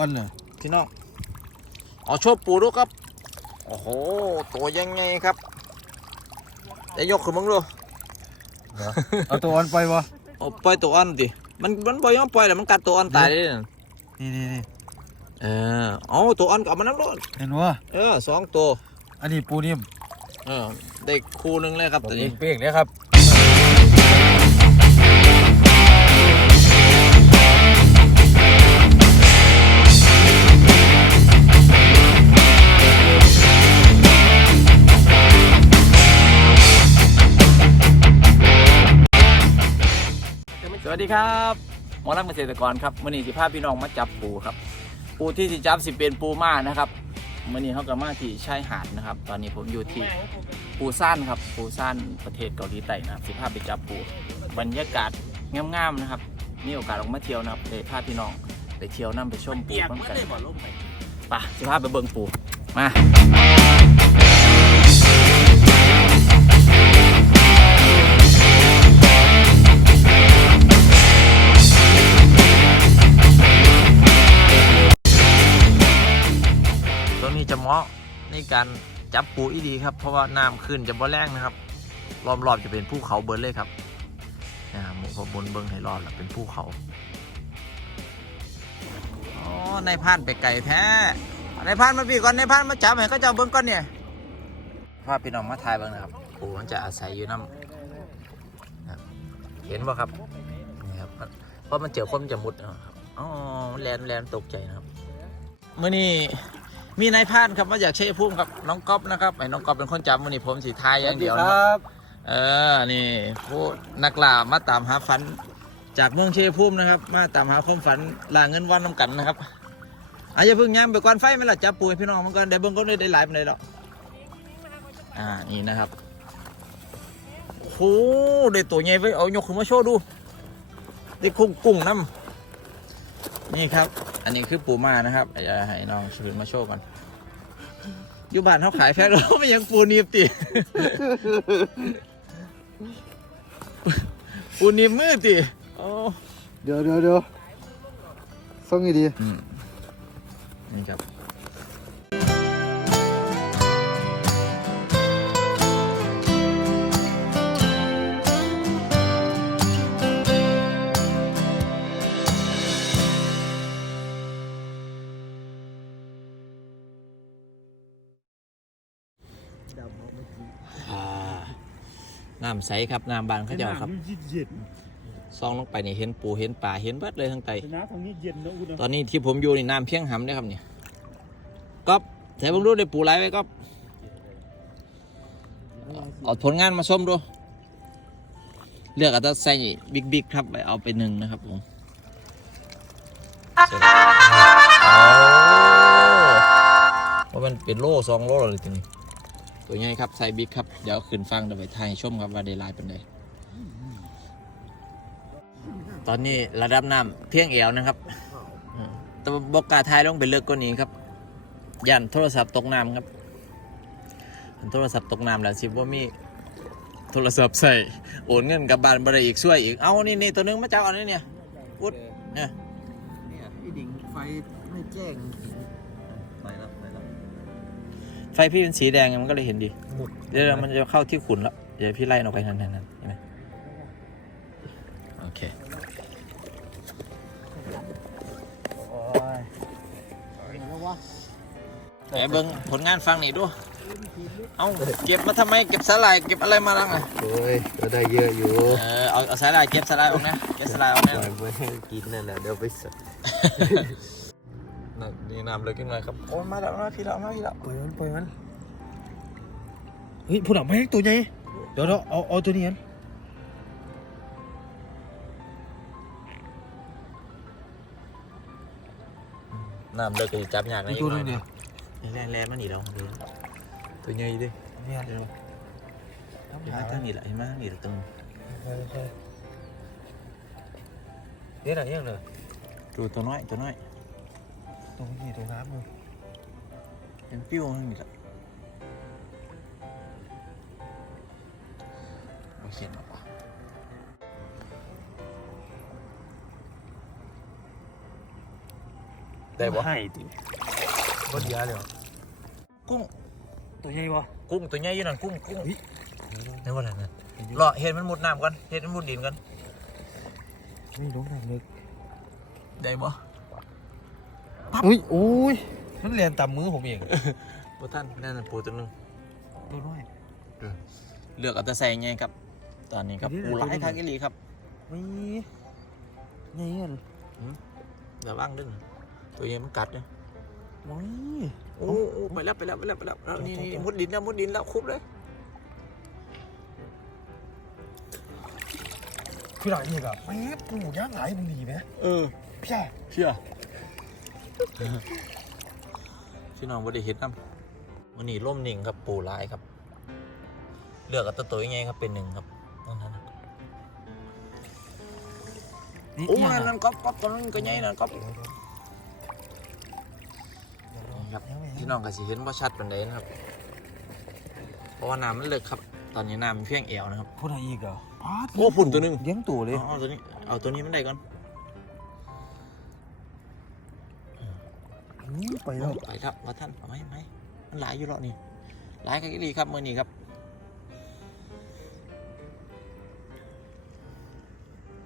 อ่อนเลยพี่น้องเอาโชว์ปูดูครับ โอ้โห ตัวยังไงครับจะยกขึ้นมึงดูเอาตัวอ่อนไปวะเอาปล่อยตัวอ่อนดิมันมันปล่อยยังปล่อยแล้วมันกัดตัวอ่อนตายเลยนั่นนี่นี่นี่เออเอาตัวอ่อนกลับมาน้ำร้อนเห็นวะเออสองตัว อันนี้ปูนิ่มเออได้คู่หนึงเลยครับตัวนี้ เปียกเนี่ยครับ วัสดีครับหมอรักเกษตรกรครับมื่อนี้สิพาพี่น้องมาจับปูครับ ปูที่สิจับสิเป็นปูม่านะครับมื่อนี้เขากลับมาที่ชายหาดนะครับ ตอนนี้ผมอยู่ที่ปูซ่านครับปูซ่านประเทศเกาหลีใต้นะครับสิพาไปจับปูบรรยากาศงามๆนะครับมีโอกาสออกมาเที่ยวนะครับเลยพาพี่น้องไปเที่ยวนํไปชมปูพร้อมกันไปสิพาไปเบิ่งปูมา การจับปูอีดีครับ เพราะว่าน้ำขึ้นจะบ่แรงนะครับ รอบๆจะเป็นภูเขาเบิร์ดเลยครับนะครับหมู่ผมบนเบิ้งให้รอบแล้วเป็นภูเขาอ๋อนายพรานไปไก่แท้นายพรานมาพี่ก่อนนายพรานมาจับให้เขาเจ้าเบิ้งก่อนเนี่ยพาพี่น้องมาทายเบิ้งนะครับปูมันจะอาศัยอยู่น้ำนะครับเห็นป่ะครับนี่ครับมันเพราะมันเจอคนมันจะมุดนะครับอ๋อมันแลนแลนตกใจนะครับมื่อนี้ มีนายพรานครับมาจากชัยภูมิครับน้องก๊อฟนะครับไอ้น้องก๊อฟเป็นคนจำมื่อนี้ผมสีทายอย่างเดียวนะครับเออนี่ผู้นักล่ามาตามหาฝัน จากเมืองชัยภูมินะครับ มาตามหาความฝันล่าเงินวันน้ำกันนะครับอาจจะเพิ่งย่างไปก่อนไฟไหม่ละจับปูให้พี่น้องมันก็ได้เบิ่งก็ได้ได้หลายไปเลยหรอกอ่านี่นะครับโอ้โหได้ตัวใหญ่ไว้ยเอายกขึ้นมาโชว์ดูได้กุ้งกุ้งน้ำ นี่ครับ อันนี้คือปูม่านะครับเดี๋ยวให้น้องชื่อมาโชว์กันอยู่บ้านเขาขายแพ็คแล้วไม่ยังปูนีบติปูนีบมือติโอ้เดี๋ยวเดี๋ยวเดี๋ยวส่งอีดีอืมนี่ครับ น้ำใสครับน้ำบานเขาเจ้าครับ เย็นซองลงไปนี่เห็นปูเห็นป่าเห็นเบิดเลยทั้งไตน้ำทางนี้เย็นนะอุ่นตอนนี้ที่ผมอยู่นี่น้ำเพียงหำเนี่ยครับเนี่ยก๊อฟแต่ผมรู้ได้ปูไรไว้ก๊อฟเอาผลงานมาส้มดู เลือกเอาแต่ใส่บิ๊กบิ๊กๆครับไปเอาไปหนึ่งนะครับผมเสร็จแล้วโอ้ว่ามันเป็นโล่สองโล่เลยทีนี้ ตัวใหญ่ครับใส่บิ๊กครับ เดี๋ยวขึ้นฟังเดี๋ยวไปถ่ายชมครับว่าได้ลายเป็นไดตอนนี้ระดับน้ำเพียงเอวนะครับแต่บอกกาทายลงไปเลิกกว่านี้ครับยันโทรศัพท์ตกน้ำครับโทรศัพท์ตกน้ำแล้วสิว่ามีโทรศัพท์ใส่โอนเงินกับบานบริอีกช่วยอีก เอานี่นี่ตัวนึงมาจับเอานี่เนี่ย อุดเนี่ย เนี่ยไอ้ดิ่งไฟไม่แจ้ง ไฟพี่เป็นสีแดงไงมันก็เลยเห็นดี หมดเดี๋ยวมันจะเข้าที่ขุนแล้ว เดี๋ยวพี่ไล่ออกไปนั่นนั่นนั่นเห็นไหมโอเคโอ้ยแล้ววะไหนเบิ้งผลงานฟังนี่ดู เอาเก็บมาทำไม เก็บสาหร่ายเก็บอะไรมาลังอะโอ้ยก็ได้เยอะอยู่เออเอาเอาสาหร่ายเก็บสาหร่ายออกนะ เก็บสาหร่ายออกนะปล่อยไว้ให้กินนั่นแหละเดี๋ยวไปสับ น่ะนี่น้ำเลยขึ้นมาครับโอ้ยมาแล้วมาพี่แล้วมาพี่แล้วปล่อยมันปล่อยมันเฮ้ยผู้หลังไม่ให้ตัวใหญ่เดี๋ยวเราเอาเอาตัวนี้กันน้ำเลยก็จับยากนะตัวนึงเนี่ยแรงแรงมันหนีแล้วเดี๋ยวตัวใหญ่ดิเนี่ยเดี๋ยวเดี๋ยวมาทางนี้แหละเห็นไหมนี่แหละตรงเนี่ยอะไรยังเลยตัวตัวน้อยตัวน้อย ตรงนี้ตรงน้ำเลยเป็นปิ้วนั่นนี่แหละโอเคเนาะได้บ่ให้ติบ่เดียเลยกุ้งตัวใหญ่บ่กุ้งตัวใหญ่อยู่นั่นกุ้งกุ้งเฮ้ยได้บ่ล่ะนั่นรอเห็ดมันมุดน้ำก่อนเห็ดมันมุดดินก่อนไม่รู้น้ำลึกได้บ่ อุ้ยโอ้ยมันเรียนตามมือผมเองบ่ท่านนั่นนะปูตัวหนึงตัวน้อย เลือกเอาแต่ใส่ไงครับ ตอนนี้ครับอันนี้ปูหลายตัวนี้ทางอีหลีครับมีไงกันระวังเดึงตัวใหญ่มันกัดเนี่ยว้ายโอ้โอ้ไปแล้วไปแล้วไปแล้วไปแล้วแล้วนี่จับจับนี่จับมุดดินแล้วมุดดินแล้วคุบเลยคือหลายนี่กับแม่ปูย่างหลายมันดีไหมเออพี่เชื่อ พี่น้องบ่ได้เห็นน้ำวันนี้ร่มหนิ่งครับปูหลายครับ เลือกเอาแตัวตัวยังไงครับเป็นหนึ่งครับนั่นนั่นนั่นนี่โอ้เนี่ยนั่นนั่นก๊อปก๊อปตัวนั้นก็ใหญ่นั่นก๊อปครับพี่น้องก็สิเห็นว่าชัดปานใดนะครับเพราะว่าน้ำมันเลิกครับ ตอนนี้น้ำมันเพียงเอวนะครับพูดอะไรอีกเหรอโอ้ฝุ่นตัวหนึ่งเลี้ยงตัวเลยเอาเอาตัวนี้เอาตัวนี้มันได้ก่อน ไปแล้วไปครับว่าท่านเอาไหมไหมมันหลายอยู่แล้วนี่หลายกันอีหลีครับมือนี้ครับ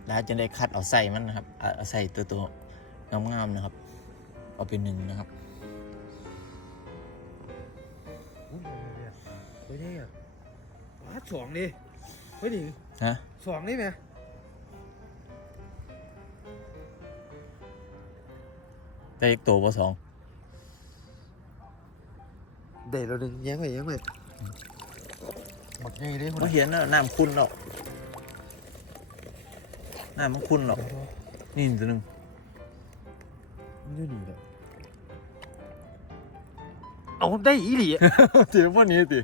แล้วจะได้คัดเอาใส่มันนะครับเอาเอาใส่ตัวตัวงามๆนะครับ เอาเป็นหนึ่งนะครับเฮ้ยเนี่ยว้าสองดิเฮ้ยดิฮะสองนี่ไหมได้อีกตัวปสอง เดี๋ยวเราดึงแย้งไปแย้งไปหมดไงดิไม่เห็นนะน้ำคุณหรอกน้ำมันคุณหรอกนี่ตัวหนึ่งไม่ได้ดีเลยเอาได้อีหลีถือว่านี้สิ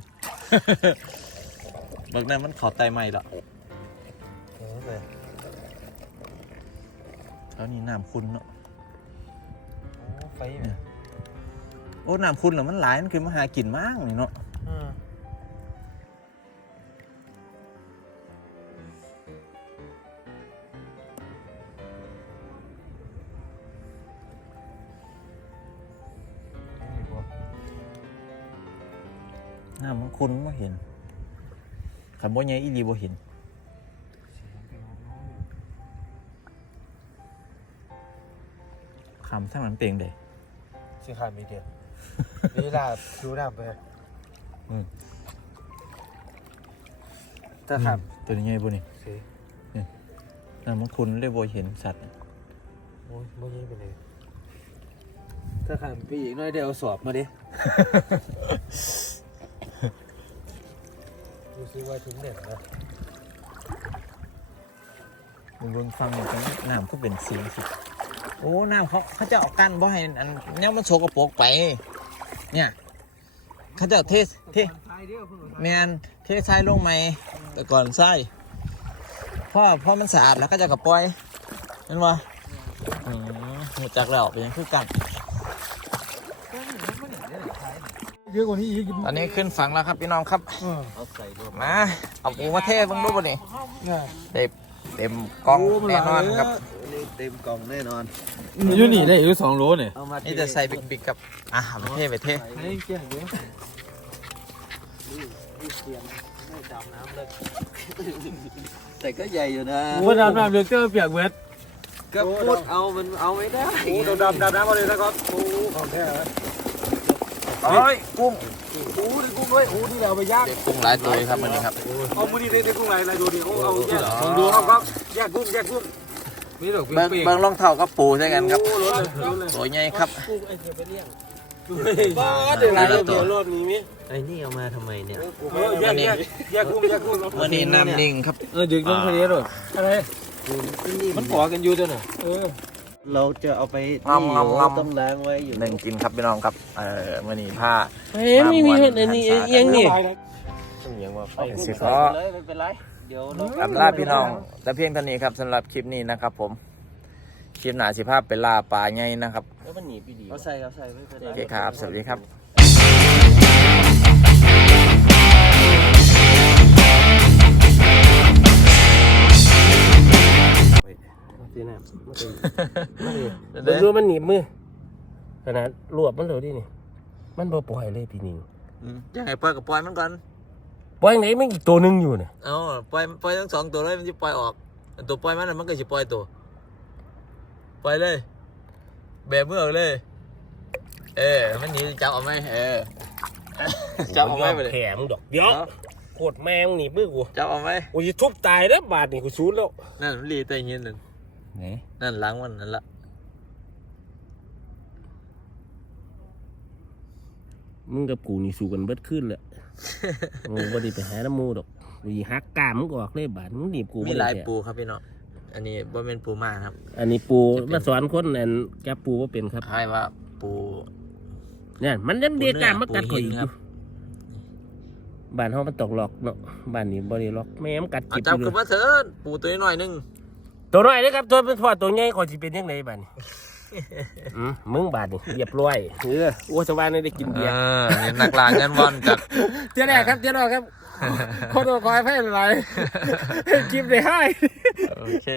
บักนั้นมันขอไตใหม่ละแล้วนี่น้ำคุณเนาะ โอ้น้ำคุณเหรอมันหลายมันคือมาหากินมากนี่เนาะน้ำมันคุณไม่เห็นขันบ่ใหญ่อีหลีบ่เห็นคำถ้ามันเปลงเด้สีขาดมีเดียว นี่ลาดูน้ำไปอืมถ้าขาดตัวนี้ใหญ่บ่นี่สีน้ำมันคุณเลยบ่เห็นสัตว์โอ้ยไม่ยิ่งไปเลยถ้าขาดไปอีกน้อยเดียวเอาสอบมาดิดูซิว่าถึงเด็ดนะมึงเบิ่งฟังนี่จังน้ำก็เป็นสีสิ โอ้ น้ำเขาเขาจะเอากันบ่ให้อันเนี้ยมันโชกระปรกไป เนี่ยเขาจะเอาเทเททายเดียวเพิ่งแมนเททรายลงไหมแต่ก่อนทรายพอพอมันสะอาดแล้วก็จะกระปล่อยเห็นบ่อืมหูจักแล้วเป็นหยังคือกันเยอะกว่านี้อีกตอนนี้ขึ้นฝั่งแล้วครับพี่น้องครับเอาใส่ด้วยมาเอาปูมาเทเบังดูบ่นี่ง่ายเต็มเต็มกล่องแน่นอนครับเต็มกล่องแน่นอน อยู่นี่ได้อยู่สองโลเนี่ยเอามานี่จะใส่บิ๊กๆกับอะเอาไปเทไปเทให้เกี่ยงเยอะแต่ก็ใหญ่อยู่นะโอ้ดำน้ำเดือดเจอเปียกเวทก็พูดเอามันเอาไม่ได้โอ้ดำดำน้ำมาเลยนะครับโอ้ของแท้เฮ้ยกุ้งโอ้ดิกุ้งด้วยโอ้ที่เราไปย่างเด็กกุ้งหลายตัวเลยครับมันนี้ครับเอามือนี่ได้ได้กุ้งอะไรอะไรดูดิโอ้เอาแยกดูครับครับแยกกุ้งแยกกุ้ง นี่ดอกเบิ่งเปียกเบิ่งรองเท้ากับปูใช่กันครับโอ้รถเลยรถเลยตัวใหญ่ครับกุ้งไอ้เหี้ยไปเลี้ยงบ้าเดี๋ยวเราเดี๋ยวรอบนี้มิไอ้นี่เอามาทำไมเนี่ยแยกแยกแยกกุ้งแยกกุ้งวันนี้น้ำนิ่งครับเออดึกต้องทะเลหรออะไรมันก่อกันอยู่ตัวน่ะเออเราจะเอาไปงำงำงำต้องล้างไว้อยู่หนึ่งกินครับพี่น้องครับ เอ่อวันนี้ผ้าเฮ้ยไม่มีเห็ดอันนี้เอียังนี่ยังว่าเอาสิขอเลยไม่ เป็นไรเดี๋ยวเราอำลาพี่น้องแต่เพียงเท่านี้ครับสำหรับคลิปนี้นะครับ ผมคลิปหนาสิภาพเป็นลาปลาไงนะครับแล้วมันหนีปีดีเอาใส่เอาใส่ไม่เป็นไร โอเคครับ สวัสดีครับที่นั่นดูมันหนีบมือขนาดรวบมันเลยดินี่ มันบ่ปล่อยเลยพี่นิงอืมจะให้ปล่อยก็ปล่อยมันก่อน ปล่อยไหนไม่อีกตัวหนึงอยู่น่ะเอาปล่อยปล่อยทั้งสองตัวเลยมันจะปล่อยออกอันตัวปล่อยมันน่ะมันก็จะปล่อยตัวปล่อยเลยแบมือออกเลย เออมันหนีจับเอาไหมเออจับเอาไหมไปเลยแผลมึงดอกเดี๋ยวเอาโคตรแมงนี่มือกูจับเอาไหมกูจะทุบตายแล้วบาดนี่กูซูนแล้วนั่นมันรีแต่เงี้ยนั่นไหนนั่นล้างมันนั่นละ มึงกับกูนี่สู้กันเบิดขึ้นแหละมึงบ่ได้ไปหาน้ำมูดอกกูสิหักกล้ามมึงก็ออกเลยบาดมึงหนีบกูมีบ่หได้ลายแท้ปูครับพี่น้องอันนี้บ่เป็นปูมาครับอันนี้ปูจะเป็นมาสอนคนอันจับปูว่าเป็นครับให้ว่าปู เนี่ยมันยังเดียกล้ามมากัดปูข่อยหินอีกครับบ้านเฮามันตกหลอกเนาะบ้านนี้บ่ได้หลอกแม่มนกัดเอาจิบจับอยู่ขึ้นมาเถิดปูตัวน้อยหนึงตัวน้อยนะครับตัวเป็นพ่อตัวใหญ่ข่อยสิเป็นยังไงบ้านนี้ อืมมึงบาดนี่เรียบร้อยเออโอ้สบายเลยได้กินเบียร์นี่นักล่าเงินวอนจากเจ้าแรกครับเจ้าแรกครับขอโทษขอให้ให้หลายๆคลิปได้ให้โอเค